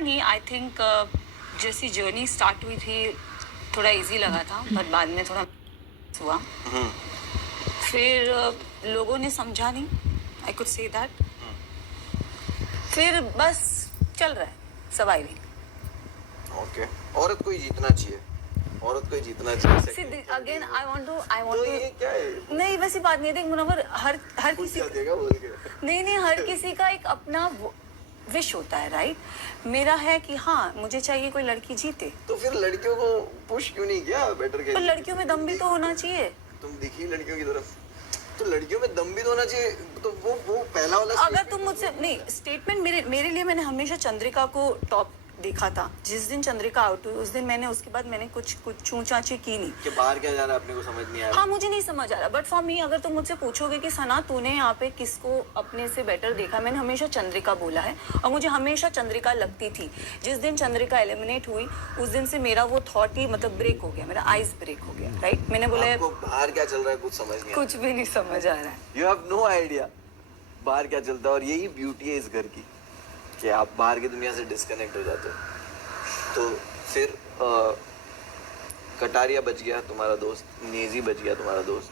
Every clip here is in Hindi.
नहीं, आई थिंक जैसी जर्नी स्टार्ट हुई थी थोड़ा इजी लगा था, पर बाद में थोड़ा हुआ। फिर लोगों ने समझा नहीं, आई कुड से दैट। फिर बस चल रहा है सर्वाइविंग। ओके, औरत को ही जीतना चाहिए, औरत को ही जीतना चाहिए। अगेन आई वांट तो ये क्या है? नहीं, वैसी बात नहीं है। देख मुनव्वर, हर किसी देगा बोल के नहीं, हर किसी का एक अपना विश होता है, राइट। मेरा है कि हाँ, मुझे चाहिए कोई लड़की जीते। तो फिर लड़कियों को पुश क्यों नहीं किया बेटर के? तो लड़कियों में दम भी तो होना चाहिए। तुम दिखी लड़कियों की तरफ, तो लड़कियों में दम भी तो होना चाहिए। तो वो पहला वाला अगर तुम मुझसे नहीं, स्टेटमेंट मेरे लिए, मैंने हमेशा चंद्रिका को टॉप देखा था। जिस दिन चंद्रिका आउट हुई उस दिन मैंने, उसके बाद मैंने कुछ छूछाछी की नहीं कि बाहर क्या जा रहा है अपने को समझ नहीं आ रहा। हाँ, मुझे नहीं समझ आ रहा, बट फॉर मी, अगर तुम मुझसे पूछोगे कि सना तूने यहाँ पे किसको अपने से बेटर देखा, मैंने हमेशा चंद्रिका बोला है। और मुझे हमेशा चंद्रिका लगती थी। जिस दिन चंद्रिका एलिमिनेट हुई उस दिन से मेरा वो थॉट ही मतलब ब्रेक हो गया, मेरा आइज ब्रेक हो गया, राइट। मैंने बोला आपको बाहर क्या चल रहा है कुछ समझ नहीं, कुछ भी नहीं समझ आ रहा है। यू हैव नो आइडिया बाहर क्या चलता है। और यही ब्यूटी है इस घर की कि आप बाहर की दुनिया से डिस्कनेक्ट हो जाते हो। तो फिर कटारिया बच गया तुम्हारा दोस्त, नेजी बच गया तुम्हारा दोस्त,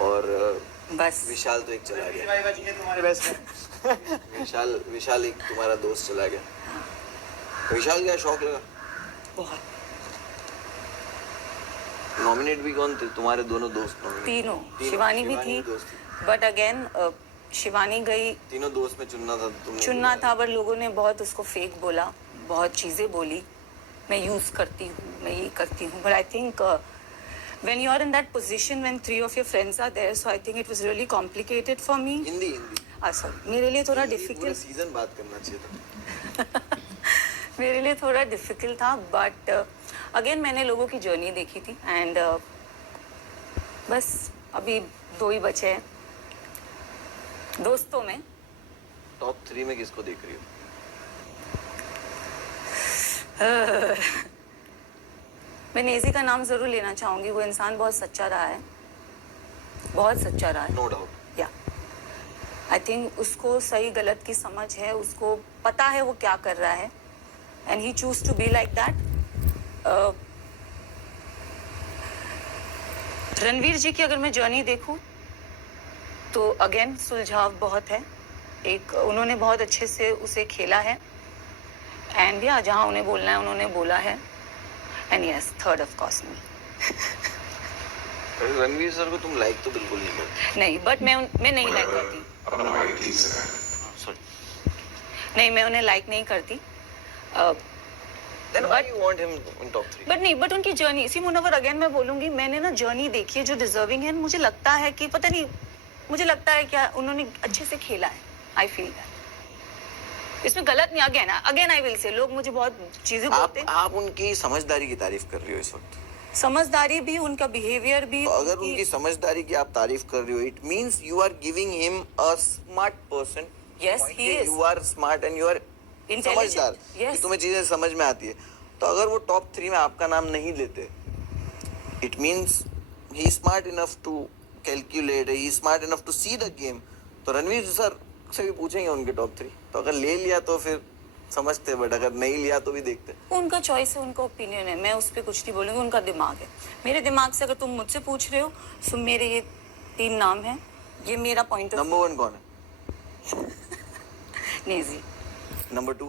और बस विशाल तो एक चला गया तुम्हारे बेस्ट में। विशाल एक तुम्हारा दोस्त चला गया। विशाल क्या शौक लगा बहुत। नॉमिनेट भी कौन थे तुम्हारे? दोनों दोस्त नॉमिनेट? तीनों। शिवानी भी थी, बट अगेन शिवानी गई। तीनों दोस्त में चुनना था, पर लोगों ने बहुत उसको फेक बोला, बहुत चीजें बोली। मैं यूज करती हूँ, मैं ये करती हूँ, but I think when you are in that position when 3 of your friends are there, so I think it was really complicated for me. Hindi sorry, मेरे लिए थोड़ा डिफिकल्ट, सीजन बात करना चाहिए था। मेरे लिए थोड़ा डिफिकल्ट था, बट अगेन मैंने लोगों की जर्नी देखी थी एंड बस अभी 2 ही बचे हैं दोस्तों में। टॉप 3 में किसको देख रही हो? मैं नेजी का नाम जरूर लेना चाहूंगी। वो इंसान बहुत सच्चा रहा है, बहुत सच्चा रहा है, नो डाउट। या आई थिंक उसको सही गलत की समझ है, उसको पता है वो क्या कर रहा है, and he choose to be like that. Ranveer ji की अगर मैं जर्नी देखूं तो अगेन सुलझाव बहुत है। एक उन्होंने बहुत अच्छे से उसे खेला है, एंड या जहां उन्हें बोलना है उन्होंने बोला है, and yes, third of course me. Ranveer sir को तुम लाइक तो बिल्कुल नहीं करते? नहीं, बट मैं नहीं लाइक करती। नहीं, मैं उन्हें लाइक नहीं करती। Then why you want him in top 3? But नहीं, बट उनकी जर्नी, इसी मुनव्वर अगेन मैं बोलूंगी, मैंने ना जर्नी देखी है जो डिजर्विंग है। मुझे लगता है कि पता नहीं, मुझे लगता है क्या उन्होंने अच्छे से खेला है। आई फील दैट इसमें गलत नहीं। अगेन आई विल से, लोग मुझे बहुत चीजें बोलते हैं। आप उनकी समझदारी की तारीफ कर रही हो इस वक्त? समझदारी भी, उनका बिहेवियर भी। तो अगर उनकी समझदारी की आप तारीफ कर रही हो, it means you are giving him a smart person. Yes, he is. You are smart and you are समझदार, कि तुम्हें चीजें समझ में आती है। तो अगर वो टॉप 3 में आपका नाम नहीं लेते, it means he is smart enough to calculate, he is smart enough to see the game. तो रणवीर सर से भी पूछेंगे उनके टॉप 3, तो अगर ले लिया तो फिर समझते, बट अगर नहीं लिया तो भी देखते। उनका चॉइस है, उनका ओपिनियन है, मैं उस पर कुछ नहीं बोलूंगी। उनका दिमाग है। मेरे दिमाग से अगर तुम मुझसे पूछ रहे हो तो मेरे ये 3 नाम हैं, ये मेरा पॉइंट ऑफ। नंबर 1 कौन है? नेजी। नंबर 2?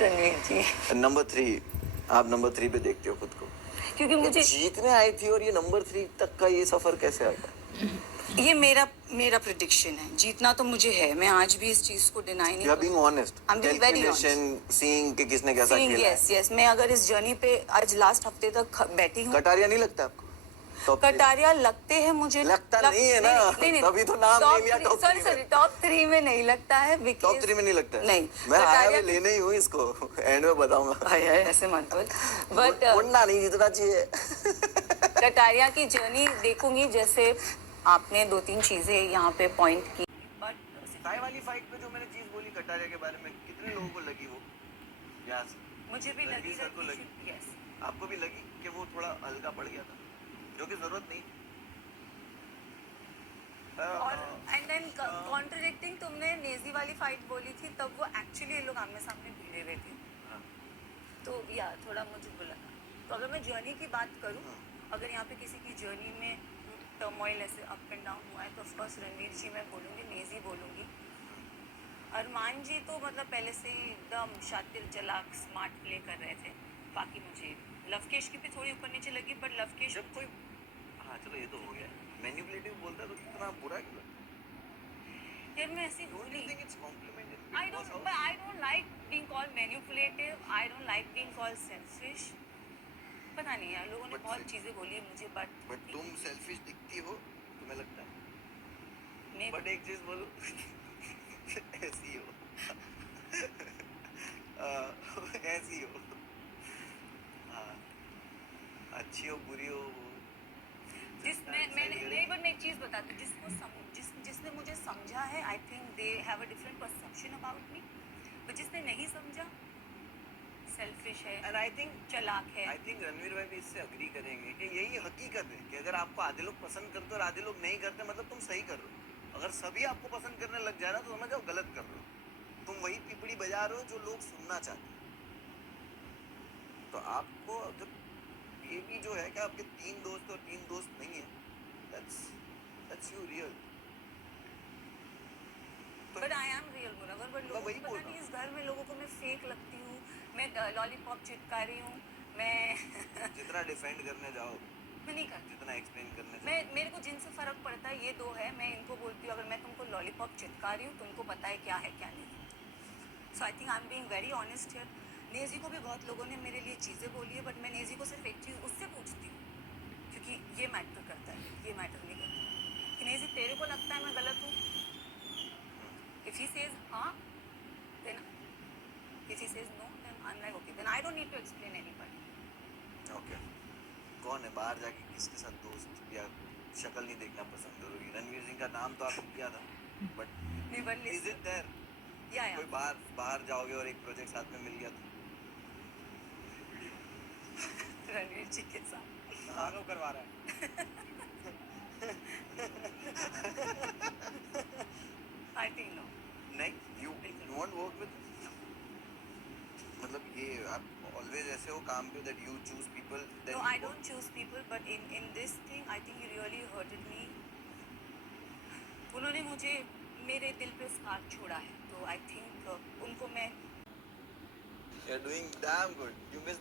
रणवीर जी। नंबर 3? आप नंबर 3 पे देखते हो खुद को? क्योंकि मुझे जीतने आई थी और ये नंबर 3 तक का ये सफर कैसे आया? ये मेरा प्रेडिक्शन है। जीतना तो मुझे है, मैं आज भी इस चीज को डिनाई नहीं। You are being honest. I'm being very honest. Seeing कि किसने कैसा खेला है। Yes. मैं अगर इस जर्नी पे आज लास्ट हफ्ते तक बैठी हूँ। कटारिया नहीं लगता आपको? कटारिया लगते हैं मुझे। लगता नहीं है ना, तभी तो नाम नहीं लिया टॉप 3 में। सॉरी, टॉप 3 में नहीं लगता है। टॉप 3 में नहीं लगता है? नहीं, मैं आया मैं लेने ही हूँ इसको, एंड में बताऊंगा। ऐसे मत बोल। बट मुन्ना नहीं जीतना चाहिए। कटारिया की जर्नी देखूंगी, जैसे आपने 2-3 चीजें यहाँ पे पॉइंट की। बट सिपाही वाली फाइट पे जो मैंने चीज बोली कटारिया के बारे में, कितने लोगों को लगी वो? यस, मुझे भी लगी। सर को लगी? यस। आपको भी लगी कि वो थोड़ा हल्का पड़ गया था, जो कि जरूरत नहीं। और एंड देन कॉन्ट्रडिक्टिंग तुमने नेजी वाली फाइट बोली थी, तब वो एक्चुअली ये लोग आमने सामने भिड़े हुए थे, तो या थोड़ा मुझे बुरा लगा। तो अगर मैं जर्नी की बात करूँ, अगर यहाँ पे किसी की जर्नी में टर्मोइल ऐसे अप एंड डाउन हुआ है, तो ऑफकोर्स रणवीर जी मैं बोलूँगी, नेजी बोलूँगी। अरमान जी तो मतलब पहले से ही एकदम शातिर चालाक स्मार्ट प्ले कर रहे थे। बाकी मुझे लवकेश की भी थोड़ी ऊपर नीचे लगी, बट लवकेश जब कोई, हाँ चलो ये तो हो गया, मैनिपुलेटिव बोलता है तो कितना बुरा क्यों लगता यार मैं ऐसी है? Don't भूली। you think it's complimented? I don't like being called manipulative. I don't like being called selfish. पता नहीं यार, लोगों ने But बहुत से- चीजें बोली है मुझे, बट तुम सेल्फिश दिखती हो, तुम्हें लगता है? मैं बट एक चीज बोलो, ऐसी हो, ऐसी हो, हाँ, अच्छी हो मैंने नहीं, बट मैं एक चीज बताती हूँ, जिसने मुझे समझा है, I think they have a different perception about me, but जिसने नहीं समझा, सेल्फिश है, एंड आई थिंक चालाक है। रणवीर भाई भी इससे अग्री करेंगे कि यही हकीकत है कि अगर आपको आधे लोग पसंद करते और आधे लोग नहीं करते, मतलब तुम सही कर रहे हो। अगर सभी आपको पसंद करने लग जा रहा तो समझ जाओ गलत कर रहे हो, तुम वही पिपड़ी बजा रहे हो जो लोग सुनना चाहते हैं। तो आपको अगर ये भी जो है कि आपके 3 दोस्त और 3 दोस्त नहीं है, that's you real। तो but I am real Munawar, but लोगों वही को बोल पता रहा नहीं, इस घर में लोगों को मैं फेक लगती हूँ, मैं लॉलीपॉप चिपका रही हूँ, मैं जितना डिफेंड करने जाओ, मैं नहीं करती। जितना एक्सप्लेन करने मैं जाओ, मेरे को जिनसे फर्क पड़ता है ये दो है, मैं इनको बोलती हूँ, अगर मैं तुमको लॉलीपॉप चिपका रही हूँ, तुमको पता है क्या नहीं। So I think I am being very honest here. नेजी को भी बहुत लोगों ने मेरे लिए चीज़ें बोली है, बट मैं नेजी को सिर्फ एक चीज़ उससे पूछती हूँ, क्योंकि ये मैटर करता है, ये मैटर नहीं करता कि नेजी तेरे को लगता है मैं गलत हूँ। इफ ही सेज हाँ, then if he says no, then I am like okay, then I don't need to explain anybody. Okay. कौन है बाहर जाके किसके साथ दोस्त या शक्ल नहीं देखना पसंद करोगी? रणवीर सिंह का नाम तो आपने किया था, बट नहीं, but इज इट देयर? या कोई बाहर जाओगे और एक प्रोजेक्ट साथ में मिल गया तो? रणवीर जी के साथ आरो करवा रहा है। I think no. नहीं, यू वोंट वर्क विद, मतलब ये आप ऑलवेज ऐसे हो काम पे that you choose people, No, I don't choose people, but in this thing, I think he really hurted me. उन्होंने मुझे मेरे दिल पे स्कार छोड़ा है, तो आई थिंक उनको मैं you are doing damn good, you miss